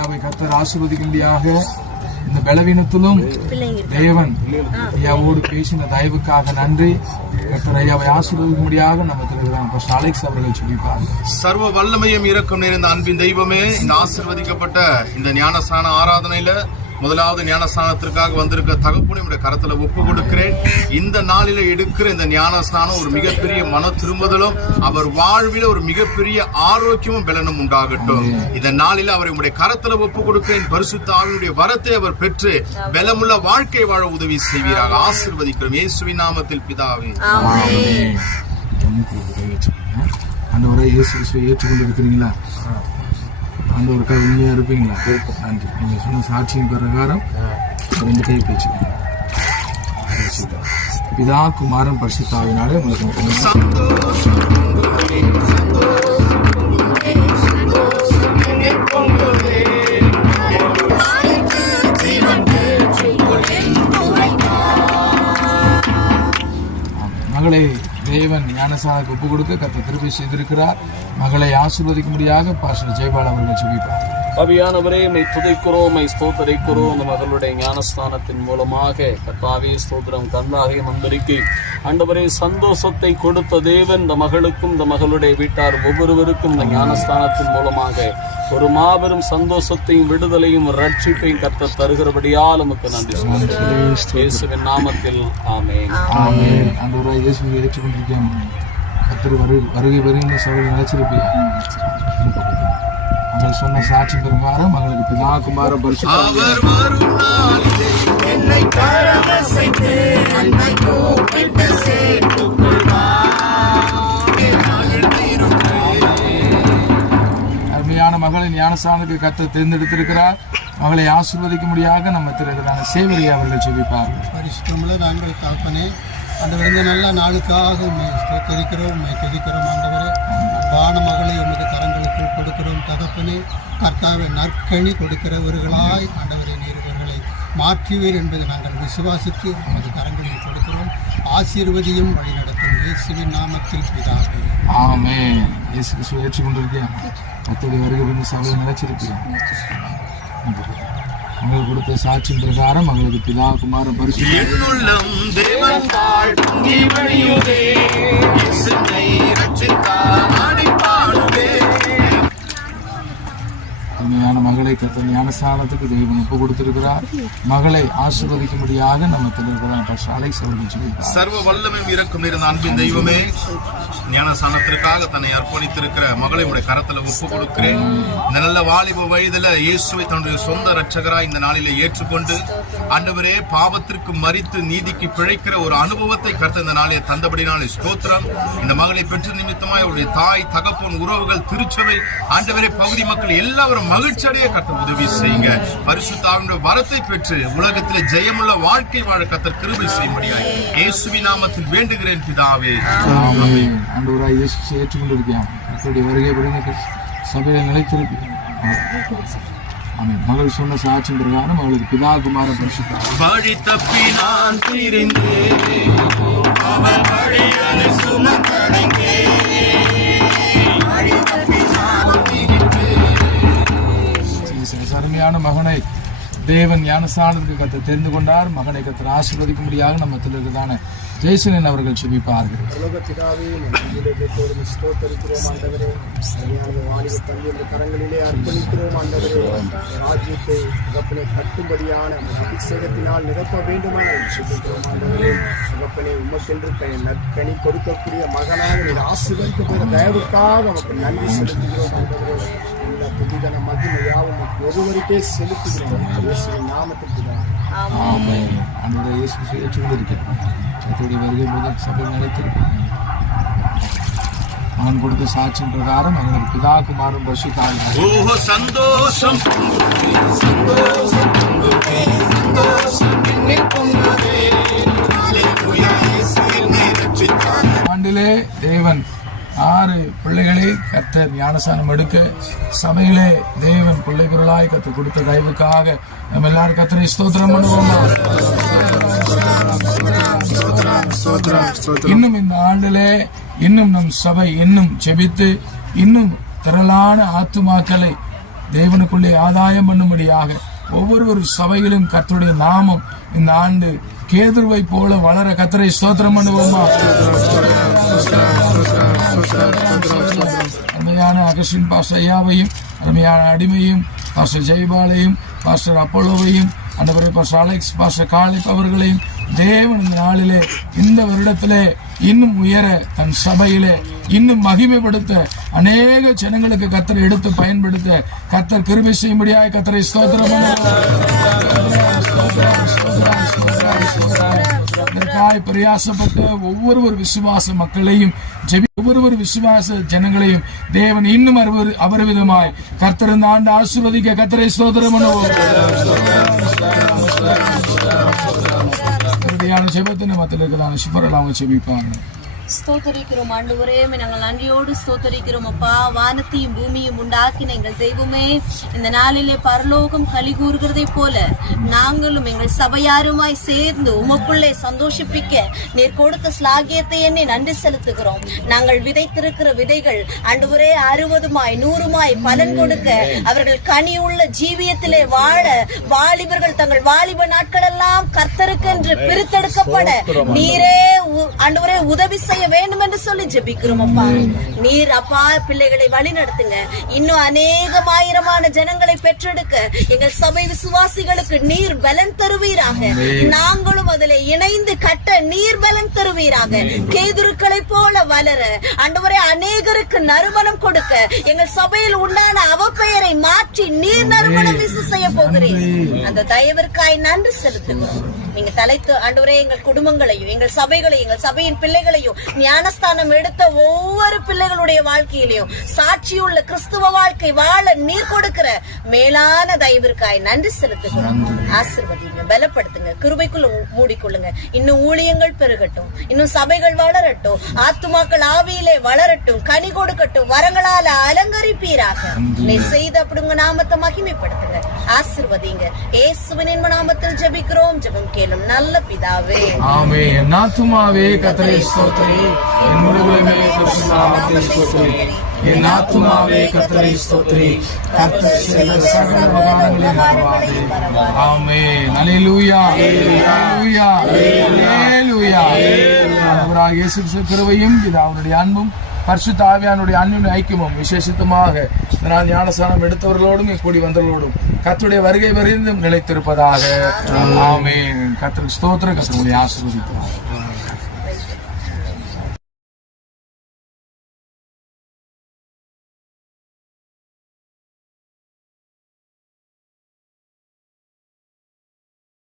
கத்தர் ஆசீர்வதிக்கும்படியாக இந்த பலவீனத்திலும் தேவன் ஐயாவோடு பேசின தயவுக்காக நன்றி. கத்தர் ஐயாவை ஆசீர்வதிக்கும்படியாக நமக்கு இருக்கிறான் பாஸ்டர் அலெக்ஸ் அவர்கள் சொல்லிப்பார் சர்வ வல்லமையும் இரக்கம் நிறைந்த அன்பின் தெய்வமே இந்த ஆசிர்வதிக்கப்பட்ட இந்த ஞானஸ்தான ஆராதனையில முதலாவது ஞானஸ்தானத்திற்காக வந்திருக்க தகப்பனை உடைய கரத்துல ஒப்பு கொடுக்கிறேன். இந்த நாளில எடுக்கிற இந்த ஞானஸ்தானம் ஒரு மிகப்பெரிய மன திரும்புதலும் அவர் வாழ்வில் ஒரு மிகப்பெரிய ஆரோக்கியமும் பலனும் உண்டாகட்டும். இந்த நாளில அவரை உங்களுடைய கரத்துல ஒப்பு கொடுக்கிறேன். பரிசுத்த ஆவியுடைய வரத்தை அவர் பெற்று பலமுள்ள வாழ்க்கை வாழ உதவி செய்வீராக. ஆசிர்வதிக்கிறோம் இயேசுவின் நாமத்தில் பிதாவே. ஆண்டவரை இயேசு ஏற்றுக்கொண்டு இருக்கிறீங்களா ஆண்டவருக்காக உண்மையா இருப்பீங்களா? நன்றி. நீங்க சொன்ன சாட்சியின் பிரகாரம் ரெண்டு கை பேச்சுக்கோங்க பிதா குமாரன் பரிசுத்தாவினாலே உங்களுக்கு. மகளை தேவன் ஞானசாலுக்கு ஒப்பு கொடுக்க கத்த திருப்பி செய்திருக்கிறார். மகளை ஆசிர்வதிக்கும்படியாக பாஸ்டர் ஜெயபால் அவர்கள் சொல்லிப்பார் அபியானவரே மை துதைக்கிறோம் மை ஸ்தோத்தரிக்கிறோம். இந்த மகளுடைய ஞானஸ்தானத்தின் மூலமாக கத்தாவே ஸ்தோத்திரம் கந்தாகை மந்தரிக்கு ஆண்டவரே சந்தோஷத்தை கொடுத்த தேவன் இந்த மகளுக்கும் இந்த மகளுடைய வீட்டார் ஒவ்வொருவருக்கும் இந்த ஞானஸ்தானத்தின் மூலமாக ஒரு மாபெரும் சந்தோஷத்தையும் விடுதலையும் ரட்சிப்பையும் கத்த தருகிறபடியால் உமக்கு நன்றி இயேசுவின் நாமத்தில் ஆமே ஆமே அந்த இயேசுவை ஏற்றுக்கொண்டிருக்கேன் கத்தர் வரு வருகை வருகின்ற மகள் சொன்ன சாட்சி பிரகாரம் மகளுக்கு பிதா குமார அருமையான மகளின் ஞானஸ்தானத்துக்கு கத்த தேர்ந்தெடுத்திருக்கிறார் மகளை ஆசீர்வதிக்கும்படியாக நம்ம திருக்கிறான சேவரியை அவர்கள் செபிப்பார் பரிசுத்தமுள்ள நாங்கள் தாப்பனே ஆண்டவர் இந்த நல்ல நாளுக்காக உண்மை ஸ்தோத்தரிக்கிறோம் உண்மை துதிக்கிறோம் ஆண்டவரே. அன்பான மகளை உமது கரங்களுக்குள் கொடுக்கிறோம் தகப்பனே. கர்த்தாவை நற்கனி கொடுக்கிறவர்களாய் ஆண்டவரை நீர் இவர்களை மாற்றுவீர் என்பதை நாங்கள் விசுவாசித்து உமது கரங்களில் கொடுக்கிறோம். ஆசீர்வதியும் வழிநடத்தும் இயேசுவின் நாமத்தில் பிதாவே. ஆமே இயேசு கிறிஸ்துவை ஏற்றுக்கொண்டிருக்கேன் கத்தோடைய வருகை வந்து சபையில் நினைச்சிருக்கிறேன். மகள் கொடுத்த சாட்சியின் பிரகாரம் மகளுக்கு பிதா குமார பரிசுத்த வழியுதே இயேசுவை உண்மையான மகளை கத்த ஞானஸ்தானத்துக்கு தெய்வம் ஒப்பு கொடுத்திருக்கிறார். மகளை ஆசிர்வதிக்கும்படியாக நம்ம இருக்கிறார் பாஸ்டர் அலெக்ஸ் சர்வ வல்லமையும் இறக்கும் இருந்த அன்பின் தெய்வமே ஞானஸ்தானத்திற்காக தன்னை அர்ப்பணித்திருக்கிற மகளை உடைய கரத்துல ஒப்பு கொடுக்கிறேன். இந்த நல்ல வாலிப வயதுல இயேசுவை தன்னுடைய சொந்த ரட்சகராய் இந்த நாளில ஏற்றுக்கொண்டு ஆண்டவரே பாவத்திற்கு மறித்து நீதிக்கு பிழைக்கிற ஒரு அனுபவத்தை கருத்த இந்த நாளை தந்தபடி நாளை ஸ்தோத்திரம். இந்த மகளை பெற்ற நிமித்தமாய் அவருடைய தாய் தகப்பன் உறவுகள் திருச்சபை ஆண்டவரே பகுதி மக்கள் எல்லாரும் மகிழ்ச்சியடைய அடைய கத்த உதவி செய்யுங்க. பரிசுத்தாவினுடைய வரத்தை பெற்று உலகத்தில் ஜெயமுள்ள வாழ்க்கை வாழ கத்தர் கிருபை செய்யும்படியாய் இயேசுவின் நாமத்தில் வேண்டுகிறேன் பிதாவே. ஆமென். ஆண்டவராய் இயேசு ஏற்றுக்கொண்டிருக்கேன் கத்தருடைய வருகை பிறகு சபையில் நிலைத்திருப்பேன் ஆமென். மகள் சொன்ன சாட்சியின் பிரகாரம் மகளுக்கு பிதா குமார பரிசுத்த வழி தப்பி நான் திரிந்தேன் வழியது அருமையான மகனை தேவன் ஞானஸ்தானத்துக்கு கத்த தெரிந்து கொண்டார். மகனை கத்தர் ஆசீர்வதிக்கும்படியாக நம்ம இருக்கிறதான ஜெய்சனன் அவர்கள் சுபிப்பார்கள் உலகப்பிதாவே நன்றியோடு ஸ்தோத்தரிக்கிறோம் ஆண்டவரே. சரியான வாலிப தம்பி இந்த கரங்களிலே அர்ப்பணிக்கிறோம் ஆண்டவரே. ராஜ்யத்தை தகப்பனை கட்டும்படியான அபிஷேகத்தினால் நிரப்ப வேண்டுமான சுபிக்கிறோம் ஆண்டவரே. தகப்பனை உமக்கென்று பெயர் நற்கனி கொடுக்கக்கூடிய மகனாக நீர் ஆசீர்வதிக்கப்பட்ட தயவுக்காக உமக்கு நன்றி செலுத்துகிறோம் ஆண்டவரே. எல்லா துதிதன மகிமையாவும் உமக்கு ஒருவருக்கே செலுத்துகிறோம் இயேசுவின் நாமத்தில் பிதாவே. ஆமென் ஆண்டவரை இயேசு ஏற்றுக்கொண்டிருக்கிறேன் கத்தருடைய வருகை போது சபையில் நிலைத்திருப்பேன் மகன் கொடுத்த சாட்சியின் பிரகாரம் அவங்களுக்கு பிதா குமாரன் பரிசுத்தாவினார் ஓஹோ சந்தோஷம் சந்தோஷம். ஆண்டிலே தேவன் ஆறு பிள்ளைகளை கர்த்தர் ஞானசானம் எடுக்க சபையிலே தேவன் பிள்ளை பொருளாய் கத்து கொடுத்த தயவுக்காக நம்ம எல்லாரும் கத்தனை ஸ்தோத்திரம் பண்ணுவோம்? இன்னும் இந்த ஆண்டிலே இன்னும் நம் சபை இன்னும் செபித்து இன்னும் திரளான ஆத்துமாக்களை தேவனுக்குள்ளே ஆதாயம் பண்ணும்படியாக ஒவ்வொரு சபையிலும் கர்த்தருடைய நாமம் இந்த ஆண்டு கேதுருவை போல வளர கத்தரை ஸ்தோத்திரம் பண்ணுவோமா? அருமையான அகஸ்டின் பாஸ்டர் ஐயாவையும் அருமையான அடிமையும் பாஸ்டர் ஜெயபாலையும் பாஸ்டர் அப்போலோவையும் அண்டவரே பாஸ்டர் அலெக்ஸ் பாஸ்டர் காலிப் அவர்களையும் தேவன் இந்த நாளிலே இந்த வருடத்திலே இன்னும் உயர தன் சபையிலே இன்னும் மகிமைப்படுத்த அநேக ஜனங்களுக்கு கத்தரை எடுத்து பயன்படுத்த கத்தர் கிருபை செய்யும்படியாய் கத்தரை ஸ்தோத்திரம் இதற்காய் பிரயாசப்பட்ட ஒவ்வொரு ஒரு விசுவாச மக்களையும் ஜெபி ஒவ்வொரு ஒரு விசுவாச ஜனங்களையும் தேவன் இன்னும் அவர் அபரிவிதமாய் கர்த்தர் ஆண்டு ஆசிர்வதிக்க கத்தரை சோதரம் பண்ணுவோம். இறுதியான ஜெபத்தின் மத்தியில் இருக்கிறதான சிப்பரில் அவங்க ஜெபிப்பாங்க. ஸ்தோத்தரிக்கிறோம் ஆண்டவரே. நாங்கள் நன்றியோடு ஸ்தோத்தரிக்கிறோம் அப்பா. வானத்தையும் பூமியும் உண்டாக்கின எங்கள் தெய்வமே. இந்த நாளிலே பரலோகம் களி கூறுகிறதை போல நாங்களும் எங்கள் சபையாருமாய் சேர்ந்து உமக்குள்ளே சந்தோஷிப்பிக்க நீர் கொடுத்த ஸ்லாகியத்தை எண்ணி நன்றி செலுத்துகிறோம். நாங்கள் விதைத்திருக்கிற விதைகள் ஆண்டவரே அறுபதுமாய் நூறுமாய் பலன் கொடுக்க அவர்கள் கனியுள்ள ஜீவியத்திலே வாழ வாலிபர்கள் தங்கள் வாலிப நாட்களெல்லாம் கர்த்தருக்கென்று பிரித்தெடுக்கப்பட நீரே ஆண்டவரே உதவி செய்ய வேண்டும் என்று சொல்லி ஜெபிக்கிறோம் அப்பா. நீர் அப்பா பிள்ளைகளை வழி நடத்துங்க. இன்னும் அநேகமாயிரமான ஜனங்களை பெற்றெடுக்க எங்கள் சபை விசுவாசிகளுக்கு நீர் பலன் தருவீராக. நாங்களும் அதில் இணைந்து கட்ட நீர் பலன் தருவீராக. கேதுருக்களை போல வளர ஆண்டவரே அநேகருக்கு நறுமணம் கொடுக்க எங்கள் சபையில் உண்டான அவப்பெயரை மாற்றி நீர் நறுமணம் வீச செய்ய போகிறேன் அந்த தயவிற்காய் நன்றி செலுத்துகிறோம். நீங்க தலைத்து ஆண்டவரே எங்கள் குடும்பங்களையும் எங்கள் சபைகளையும் எங்கள் சபையின் பிள்ளைகளையும் ஞானஸ்தானம் எடுத்த ஒவ்வொரு பிள்ளைகளுடைய வாழ்க்கையிலையும் சாட்சியுள்ள கிறிஸ்துவ வாழ்க்கை வாழ நீர் கொடுக்கிற மேலான தயவிற்காய் நன்றி செலுத்துகிறோம். ஆசிர்வதிங்க பலப்படுத்துங்க கிருபைக்குள்ள மூடிக்கொள்ளுங்க. இன்னும் ஊழியங்கள் பெருகட்டும். இன்னும் சபைகள் வளரட்டும். ஆத்துமாக்கள் ஆவியிலே வளரட்டும். கனி கொடுக்கட்டும். வரங்களால அலங்கரிப்பீராக. நீ செய்து அப்படி உங்க நாமத்தை மகிமைப்படுத்துங்க. ஆசிர்வதிங்க இயேசுவின் நாமத்தில் ஜெபிக்கிறோம். ஜெபம் கேளும் நல்ல பிதாவே. ஆமே என் ஆத்துமாவே கத்தரை என் முழுவதுமே என் ஆத்துமாவே கத்தரை சகல ஆமே அல்லேலூயா அல்லேலூயா அல்லேலூயா ஆண்டவராகிய இயேசு இது அவருடைய அன்பும் பரிசுத்த ஆவியானுடைய அன்பின் ஐக்கியமும் விசேஷித்தமாக நான் ஞானசானம் ஞானஸ்தானம் எடுத்தவர்களோடும் கூடி வந்தவர்களோடும் கத்துடைய வருகை வரைந்தும் நிலைத்திருப்பதாக. ஆமே கத்திர ஸ்தோத்திர கர்த்தருடைய ஆசிர்வதித்தார்